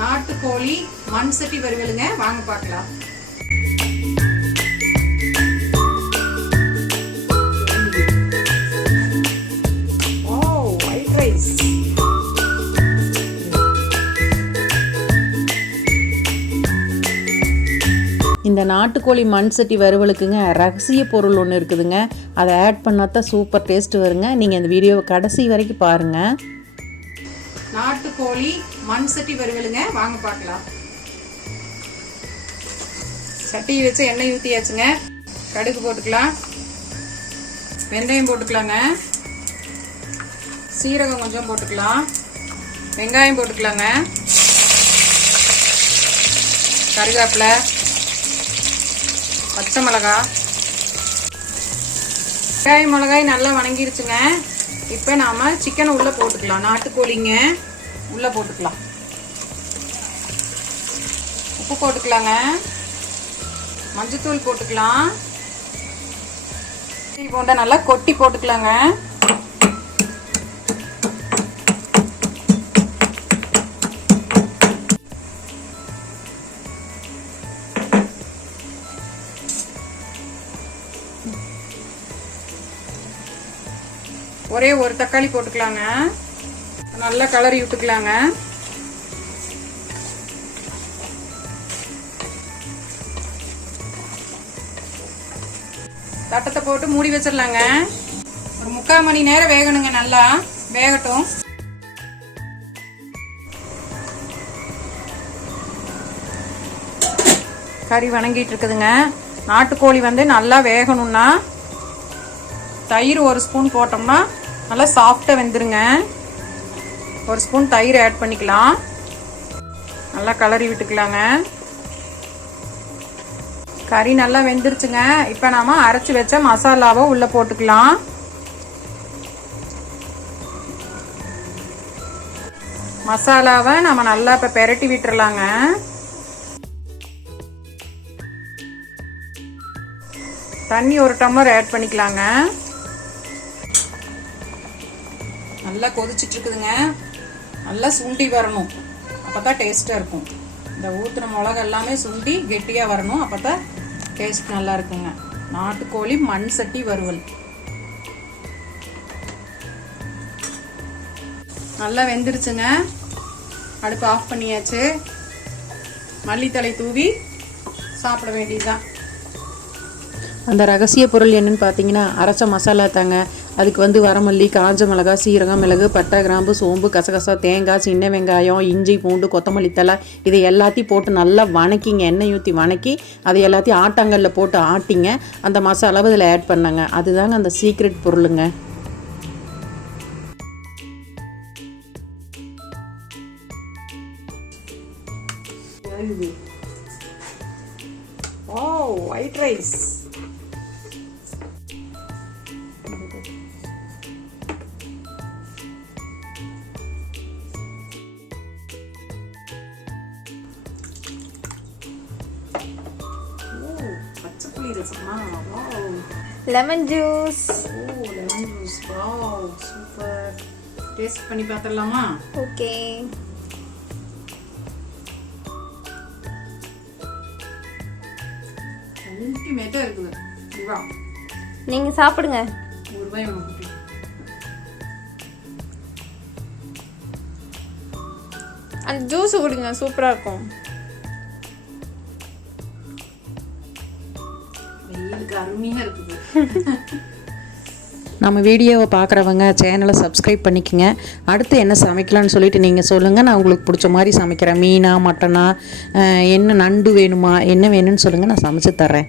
நாட்டுக்கோழி மண் சட்டி வறுவலுங்க. வாங்க பார்க்கலாம். White rice. இந்த நாட்டுக்கோழி மண் சட்டி வறுவலுக்குங்க ரகசிய பொருள் ஒன்று இருக்குதுங்க. அதை ஆட் பண்ணால் தான் சூப்பர் டேஸ்ட் வருங்க. நீங்கள் இந்த வீடியோவை கடைசி வரைக்கும் பாருங்கள். நாட்டுக்கோழி மண் சட்டி வறுவலுங்க. வாங்க பார்க்கலாம். சட்டியை வச்சு எண்ணெய் ஊற்றியாச்சுங்க. கடுகு போட்டுக்கலாம், வெந்தயம் போட்டுக்கலாங்க, சீரகம் கொஞ்சம் போட்டுக்கலாம், வெங்காயம் போட்டுக்கலாங்க, கருவேப்பிலை, பச்சை மிளகாய். வெங்காயம் மிளகாய் நல்லா வணங்கிருச்சுங்க. இப்போ நாம சிக்கனை உள்ள போட்டுக்கலாம். நாட்டுக்கோழிங்க உள்ள போட்டுக்கலாம். உப்பு போட்டுக்கலாங்க, மஞ்சத்தூள் போட்டுக்கலாம், போண்டா நல்லா கொட்டி போட்டுக்கலாங்க. ஒரே ஒரு தக்காளி போட்டுக்கலாங்க. நல்லா கலரி விட்டுக்கலாங்க. தட்டத்தை போட்டு மூடி வச்சிடலாங்க. ஒரு 3/4 மணி நேரம் வேகணுங்க. நல்லா வேகட்டும். கறி வணங்கிட்டு இருக்குதுங்க. நாட்டுக்கோழி நல்லா வேகணும்னா தயிர் 1 ஸ்பூன் போட்டோம்னா நல்லா சாஃப்டா வெந்துருங்க. 1 ஸ்பூன் தயிர் ஆட் பண்ணிக்கலாம். நல்லா கலரி விட்டுக்கலாங்க. கறி நல்லா வெந்துருச்சுங்க. இப்போ நாம அரைச்சி வச்ச மசாலாவை உள்ள போட்டுக்கலாம். மசாலாவை நம்ம நல்லா இப்போ பெரட்டி விட்டுறலாங்க. தண்ணி 1 டம்ளர் ஆட் பண்ணிக்கலாங்க. நல்லா கொதிச்சுட்டு இருக்குதுங்க. நல்லா சுண்டி வரணும். அப்பதான் டேஸ்டா இருக்கும். இந்த ஊத்துன மிளகு எல்லாமே சுண்டி கெட்டியா வரணும். அப்பதான் டேஸ்ட் நல்லா இருக்குங்க. நாட்டுக்கோழி மண் சட்டி வறுவல் நல்லா வெந்துருச்சுங்க. அடுப்பு ஆஃப் பண்ணியாச்சு. மல்லித்தலை தூவி சாப்பிட வேண்டியதுதான். அந்த ரகசிய பொருள் என்னன்னு பார்த்தீங்கன்னா அரைச்ச மசாலா தாங்க. அதுக்கு வரமல்லி, காஞ்ச மிளகாய், சீரகம், மிளகு, பட்டை, கிராம்பு, சோம்பு, கசகசா, தேங்காய், சின்ன வெங்காயம், இஞ்சி, பூண்டு, கொத்தமல்லி தழை இதை எல்லாத்தையும் போட்டு நல்லா வணக்கிங்க. எண்ணெய் ஊற்றி வணக்கி அதை எல்லாத்தையும் ஆட்டாங்கல்ல போட்டு ஆட்டிங்க. அந்த மசாலாவை இதில் ஆட் பண்ணாங்க. அதுதாங்க அந்த சீக்ரெட் பொருளுங்க. White rice. Lemon juice. Lemon juice. Wow, super. Taste பண்ணி பார்த்தலாமா? ஓகே. அல்டிமேட்டா இருக்குது. வா, நீங்க சாப்பிடுங்க. ஒரு ரூபாய் உங்களுக்கு. அந்த ஜூஸ் குடிங்க, சூப்பரா இருக்கும். அருமையா இருக்குது. நம்ம வீடியோவை பார்க்குறவங்க சேனலை சப்ஸ்கிரைப் பண்ணிக்கோங்க. அடுத்து என்ன சமைக்கலான்னு சொல்லிட்டு நீங்கள் சொல்லுங்கள். நான் உங்களுக்கு பிடிச்ச மாதிரி சமைக்கிறேன். மீனா, மட்டனா, என்ன நண்டு வேணுமா, என்ன வேணும்னு சொல்லுங்கள், நான் சமைச்சு தர்றேன்.